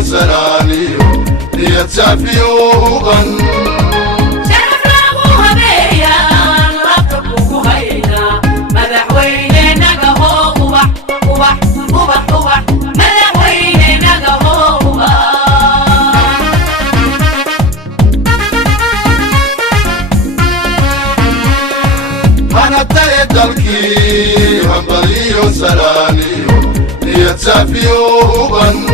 سلاليو ليتسافيوغن شرفنا وهبيا لطبوك هينا مدحويننا قهو وبح وبح وبح وبح مدحويننا قهو وبح أنا تيدلكي همبليو سلاليو ليتسافيوغن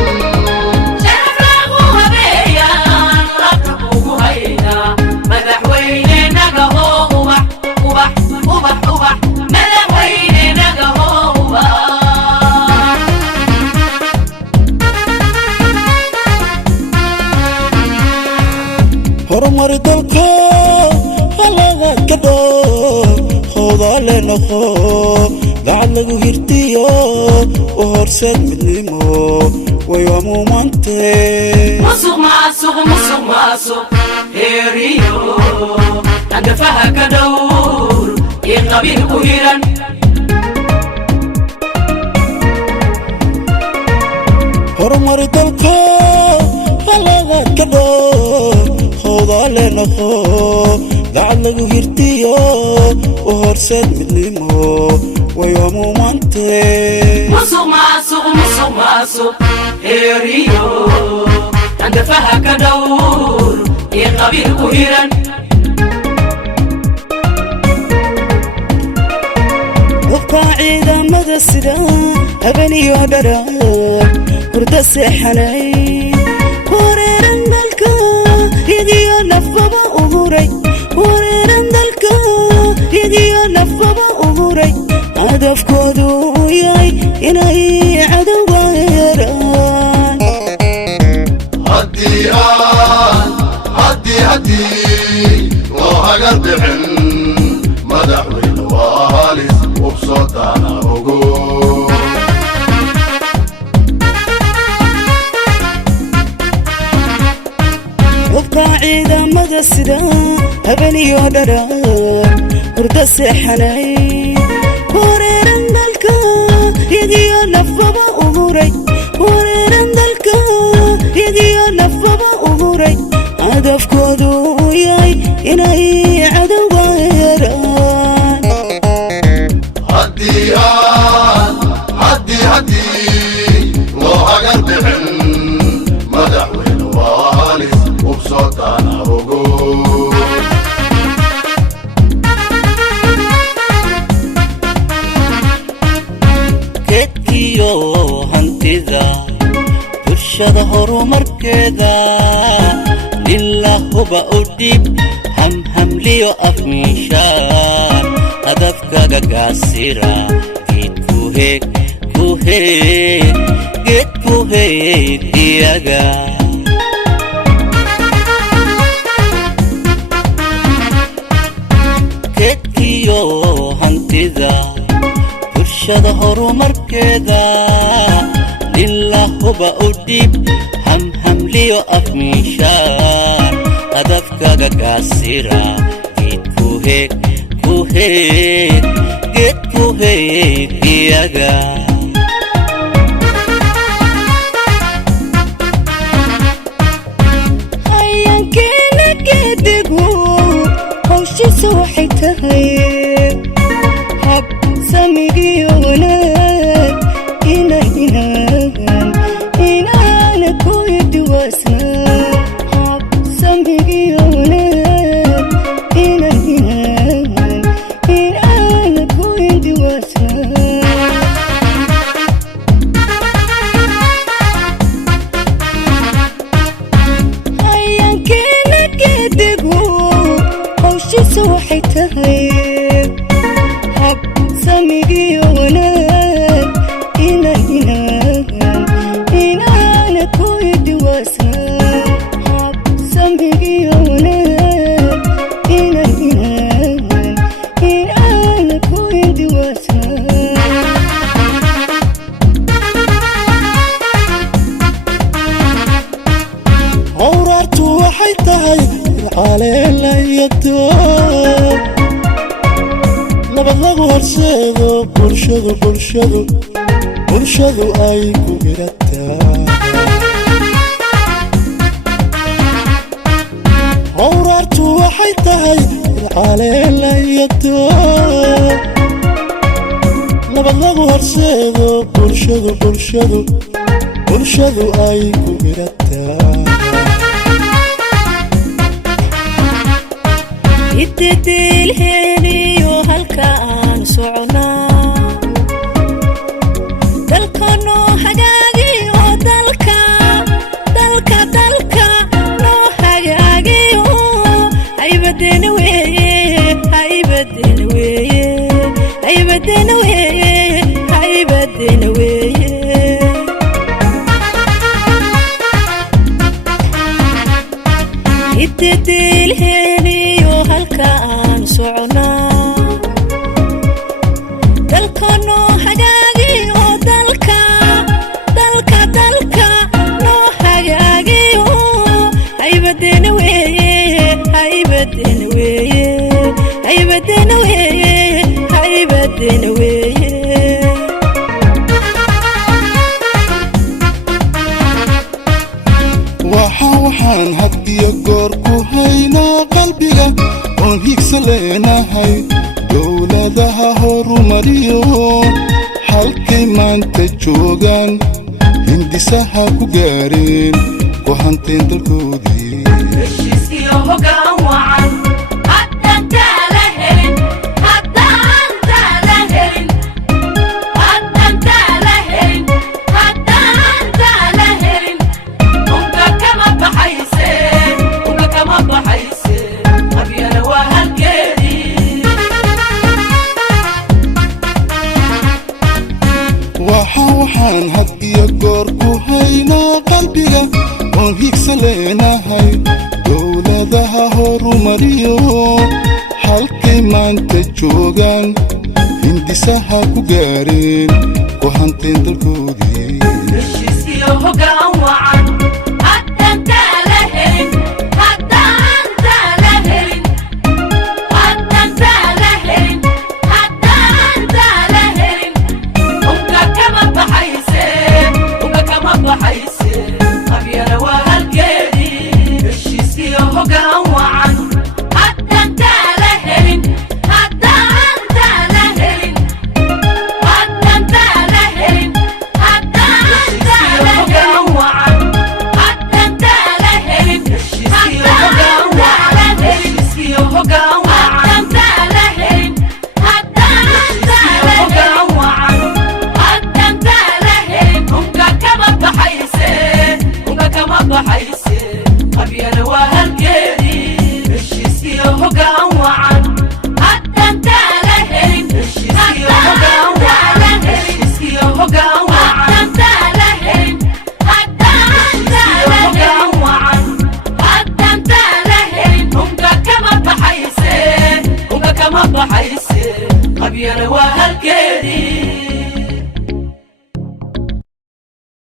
horumar dalka halaga kado howdale noqo gacan lagu hirtiyo u horseed midnimo way amuumante musuq maasuq heeriyo agafaha ka dhowr iyo qabiil ku hiran horumar dalka halaga kado howdale noqo gacan lagu hirtiyo u horseed midnimo way amuumante musuq maasuq heeriyo agafaha ka dhowr iyo qabiil ku hiran وقاعدة مدى سدا أبني وبرا ورد سحني وريرن دلكا يدي نفبا أهوري وريرن دلكا يدي نفبا أهوري هدف كودو ياي إنهي عدو غيران هدي وهاجر بحن مدحوي الوالد وبصوت أنا أقول وقاعدة مدى السدا هبني وبرا ورد السحني وريرن دلكا يدي نفبا أهوري وريرن دلكا يدي نفبا أهوري هدف كودو ياي إنهي عدو غيران هدي وهاجر بحن مدحوي الوالد وبصوت أنا أقول كتكيو هنتذا برشاد horumarkeeda لله بأوديب هم ليو أفميشان هدفك قاسرة جيت كوهيك دياغا كتكيو هنتذا برشاد horumarkeeda لله بأوديب هم ليو أفميشان هدفك قاسرة جيت كوهيك دياغا أيان كينا كدقو هوشي سوحي تهيب حب سميقي ونال إنا كوي دواسنا حب سميقي ونال إنا كوي دواسنا أيان كينا كدقو هوشي سوحي تهيب حب سميقي ونال إنا كوي دواسنا حب سميقي ونال إنا كوي دواسنا عورت waxay tahay caleela yadoo nabad lagu horseedo bulshadu ay ku girataa caleelayato nabad lagu horseedo bulshadu ay ku mirataa idilheniyo halkaan soconaa dalkanoo hagaagiyo dalka noo hagaagiyo haybadena weeye idilheniyo halkaan soconaa dalkanoo hagaagiyo dalka noo hagaagiyo haybadena weeye waxaan had iyo goor ku haynaa qalbiga oon higsa leenahay dowladaha horumariyo halkay maanta joogaan hindisaha ku gaareen ku hanteen dalkoodii heshiiskiyo hoggaan wacan haddaan taala helin unka kama baxayse qabyana waa halkeedii waxaan had iyo goor ku haynaa qalbiga oon higsa leenahay dowladaha horumariyo halkay maanta joogaan hindisaha ku gaareen ku hanteen dalkoodii heshiiskiyo hoggaan wacan haddaan taala helin unka kama baxayse qabyana waa halkeedii heshiiskiyo hoggaan wacan haddaan taala helin qabyana waa halkeedii heshiiskiyo hoggaan wacan haddaan taala helin unka kama baxayse qabyana waa halkeedii